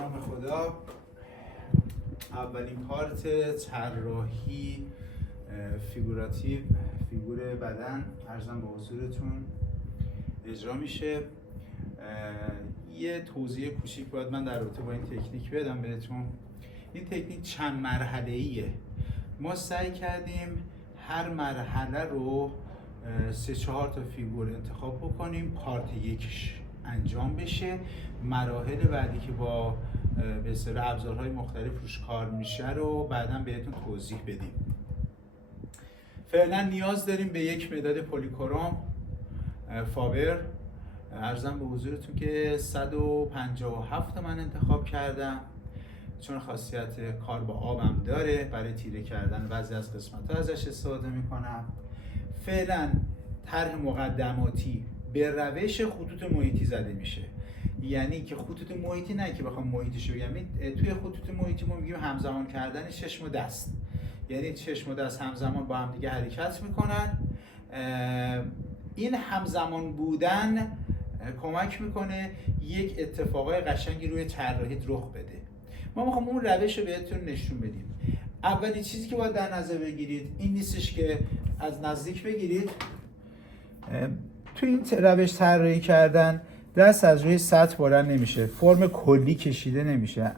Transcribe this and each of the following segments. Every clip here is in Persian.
نام خدا. اولین پارت طراحی فیگوراتیو فیگور بدن ارزم به حضورتون اجرا میشه. یه توضیح کوچیک باید من در رابطه با این تکنیک بدم بهتون. این تکنیک چند مرحله‌ایه. ما سعی کردیم هر مرحله رو 3-4 تا فیگور انتخاب بکنیم، پارت یکش انجام بشه، مراحل بعدی که با به اصطلاح ابزارهای مختلف روش کار میشه رو بعداً بهتون توضیح بدیم. فعلا نیاز داریم به یک مداد پلیکروم فابر. عرضم به حضورتون که 157 من انتخاب کردم چون خاصیت کار با آبم داره. برای تیره کردن بعضی از قسمت‌ها ازش استفاده میکنم. فعلا طرح مقدماتی به روش خطوط محیطی زده میشه. یعنی که خطوط محیطی نه که بخوام محیطیشو بگم، توی خطوط محیطی ما میگیم همزمان کردن چشم و دست. یعنی چشم و دست همزمان با هم دیگه حرکت میکنن. این همزمان بودن کمک میکنه یک اتفاقای قشنگی روی طراحیت رخ بده. ما میخوام اون روش رو بهتون نشون بدیم. اولین چیزی که باید در نظر بگیرید این نیستش که از نزدیک بگیرید. توی این روش طراحی کردن دست از روی سطح بلند نمیشه، فرم کلی کشیده نمیشه،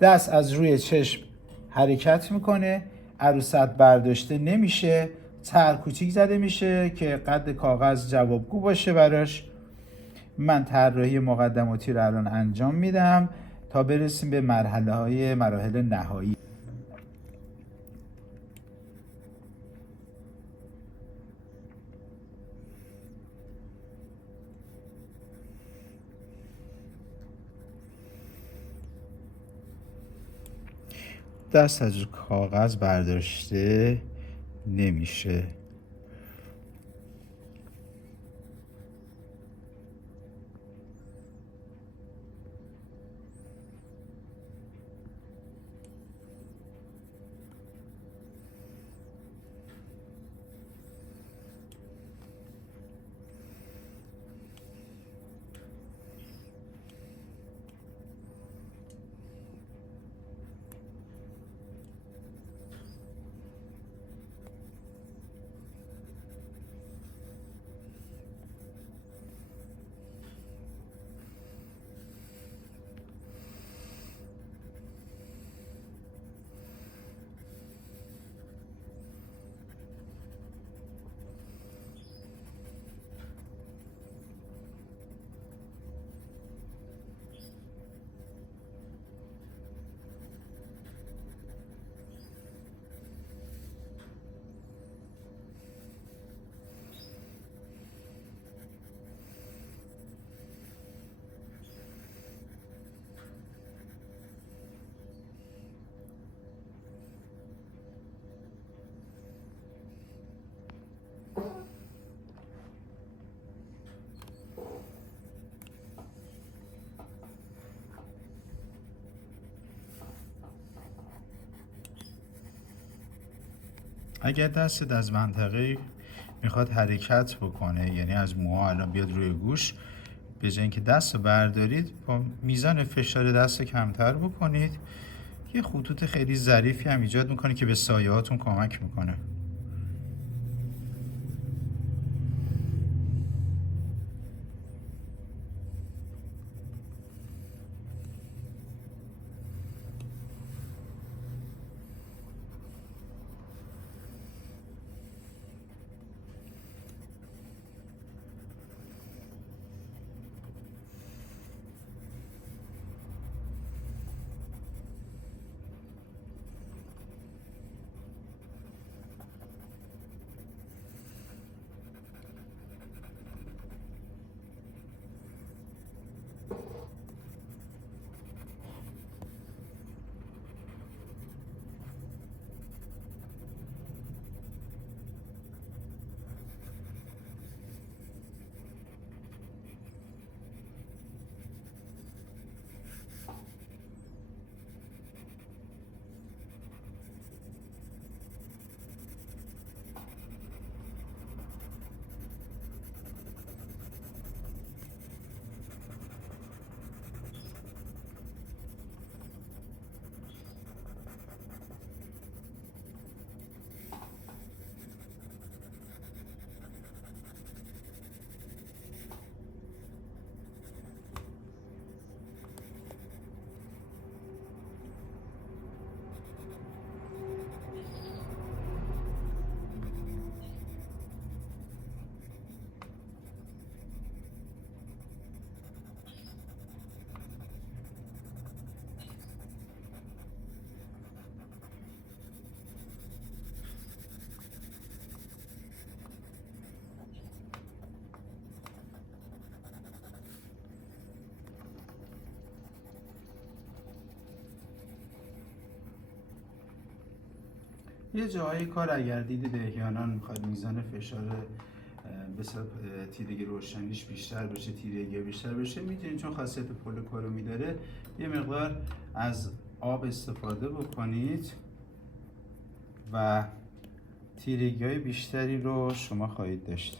دست از روی چشم حرکت میکنه، عروسک برداشته نمیشه، طرح کوچیک زده میشه که قد کاغذ جوابگو باشه براش. من طراحی مقدماتی رو الان انجام میدم تا برسیم به مراحل نهایی. دست از کاغذ برداشته نمیشه. اگر دستت از منطقه میخواد حرکت بکنه، یعنی از موها الان بیاد روی گوش، به جای اینکه دست رو بردارید با میزان فشار دست کمتر بکنید. یه خطوط خیلی ظریفی هم ایجاد میکنه که به سایه هاتون کمک میکنه. یه جایی کار اگر دیدید احیانا میخواد میزان فشار بسیار تیرگی روشنیش بیشتر بشه، تیرگی بیشتر بشه، میتونید چون خاصیت پولیکرومی داره یه مقدار از آب استفاده بکنید و تیرگی های بیشتری رو شما خواهید داشت.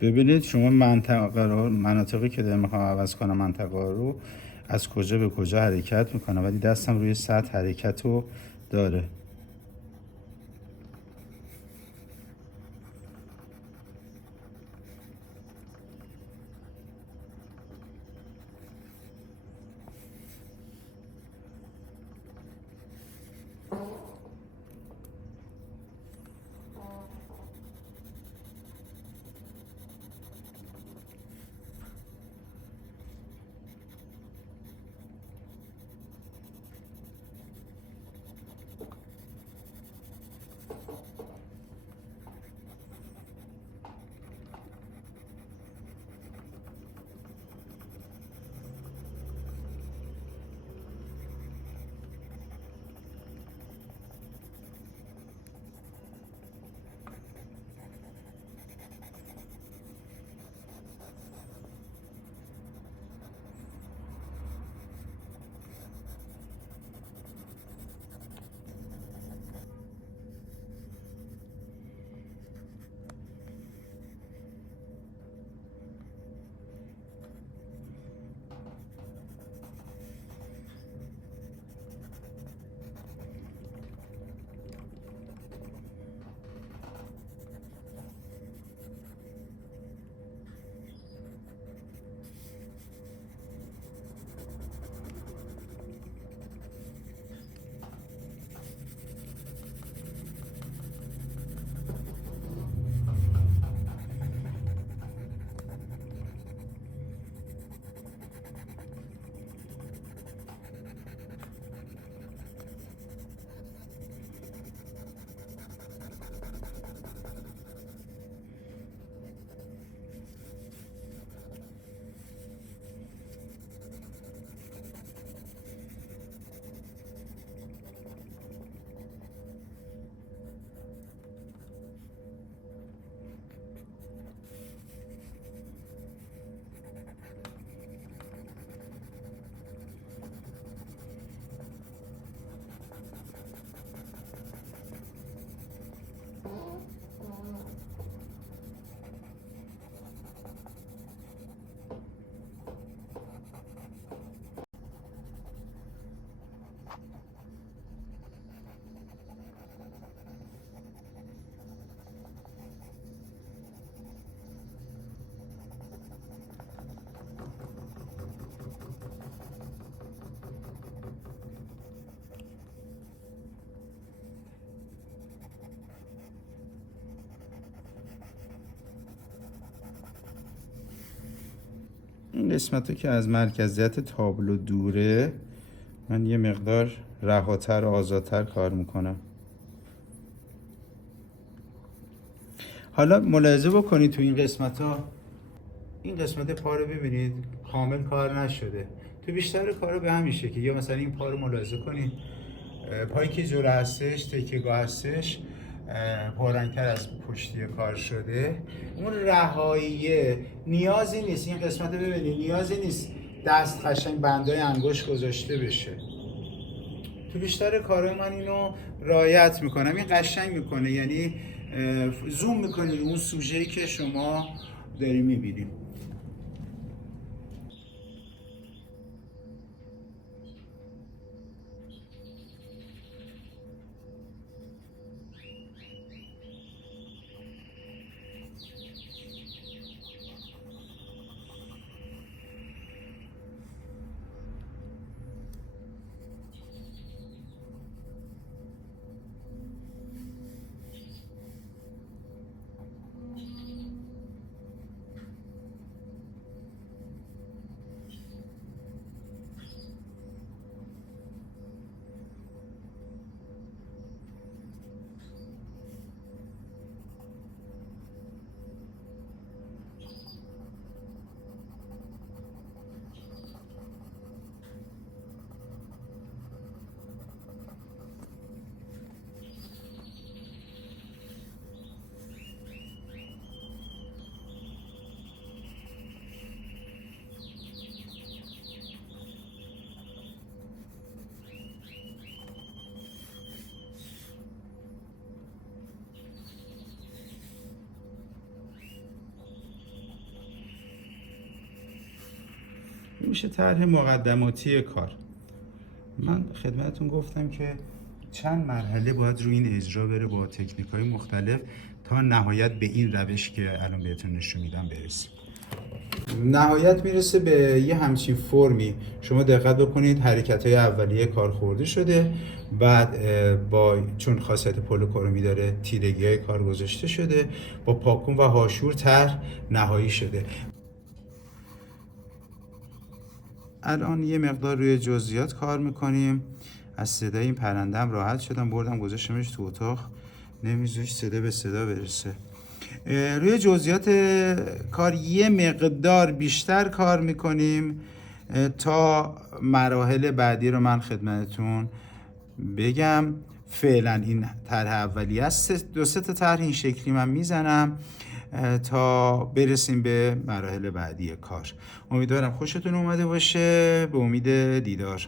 ببینید شما مناطقی که دارم میخوام عوض کنم منطقه رو از کجا به کجا حرکت میکنم، ولی دستم روی سطح حرکت رو داره. این قسمت که از مرکزیت تابلو دوره من یه مقدار رهاتر و آزادتر کار میکنم. حالا ملاحظه بکنید تو این قسمت ها، این قسمت پا رو ببینید کامل کار نشده. تو بیشتر کارو به همین شکلی، یا مثلا این پا رو ملاحظه کنید، پایی که جلو هستش، تکیه‌گاه هستش، پررنگ‌تر از پشتی کار شده. اون رهاییه نیازی نیست، این قسمت رو ببینید نیازی نیست دست قشنگ بندای انگشت گذاشته بشه. تو بیشتر کارهای من اینو رعایت میکنم. این قشنگ میکنه، یعنی زوم میکنه اون سوژه‌ای که شما داری میبینید. میشه طرح مقدماتی کار. من خدمتتون گفتم که چند مرحله باید روی این اجرا بره با تکنیک‌های مختلف تا نهایت به این روش که الان بهتون نشون میدم برسه. نهایت میرسه به یه همچین فرمی. شما دقت بکنید حرکت‌های اولیه کار خورده شده، بعد چون خاصیت پولوکرومی داره تیرگی‌های کار گذاشته شده، با پاکون و هاشور طرح نهایی شده. الان یه مقدار روی جزئیات کار میکنیم. از صدای این پرندم راحت شدم، بردم گذاشتمش تو اتاق، نمیذاش صدا به صدا برسه. روی جزئیات کار یه مقدار بیشتر کار میکنیم تا مراحل بعدی رو من خدمتتون بگم. فعلا این طرح اولیه است، 2-3 تا طرح این شکلی من میزنم تا برسیم به مراحل بعدی کار. امیدوارم خوشتون اومده باشه. به امید دیدار.